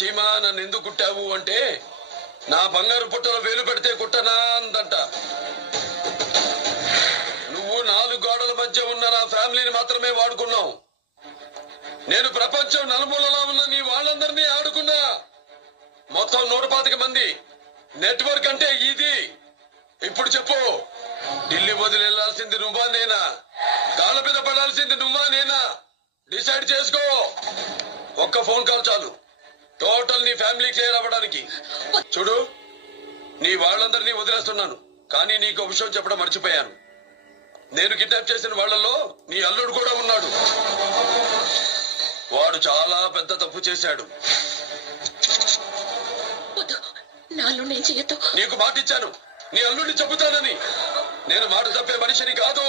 చీమా నన్ను ఎందుకు కుట్టావు అంటే నా బంగారు పుట్టలో వేలు పెడితే కుట్టనా అందంట. నువ్వు 4 గోడల మధ్య ఉన్న నా ఫ్యామిలీని మాత్రమే వాడుకున్నావు. నేను ప్రపంచం నలుమూలలా ఉన్న నీ వాళ్ళందరినీ ఆడుకున్నా. మొత్తం 125 మంది నెట్వర్క్ అంటే ఇది. ఇప్పుడు చెప్పు, ఢిల్లీ వదిలి వెళ్లాల్సింది నువ్వా నేనా? కాళ్ళ మీద పడాల్సింది నువ్వా నేనా? డిసైడ్ చేసుకో. ఒక్క ఫోన్ కాల్ చాలు టోటల్ నీ ఫ్యామిలీ క్లియర్ అవ్వడానికి. చూడు, నీ వాళ్ళందరినీ వదిలేస్తున్నాను, కానీ నీకు విషయం చెప్పడం మర్చిపోయాను. నేను కిడ్నాప్ చేసిన వాళ్ళల్లో నీ అల్లుడు కూడా ఉన్నాడు. వాడు చాలా పెద్ద తప్పు చేశాడు. నీకు మాట ఇచ్చాను, నీ అల్లుడిని చెబుతానని. నేను మాట తప్పే మనిషిని కాదు.